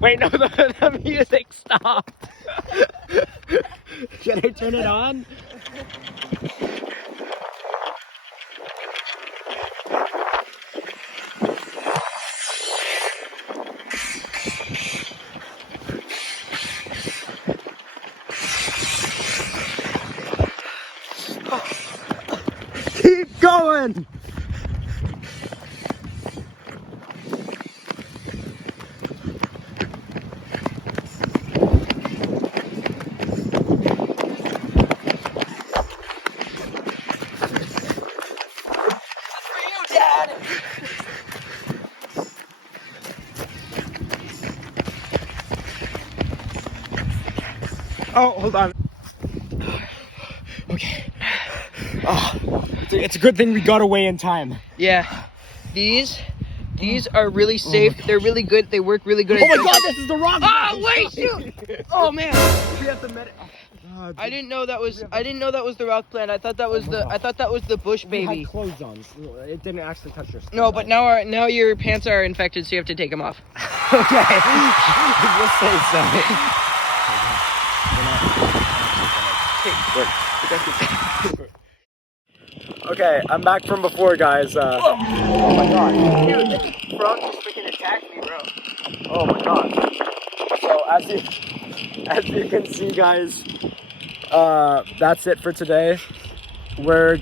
Wait, no, the music stopped. Can I turn it on? Keep going! Oh, hold on. Okay. Oh, it's a good thing we got away in time. Yeah. These are really safe. They're really good. They work really good. Oh my god, this is the wrong one! Oh wait, shoot! Oh man. We have to medic. I didn't know that was the rock plant. I thought that was the bush We baby. had clothes on. So it didn't actually touch your skin. No, but now your pants are infected, so you have to take them off. Okay. We'll say so. Okay, I'm back from before, guys. Oh my god. Dude, the frog just freaking attacked me, bro. Oh my god. So as you can see, guys, that's it for today. We're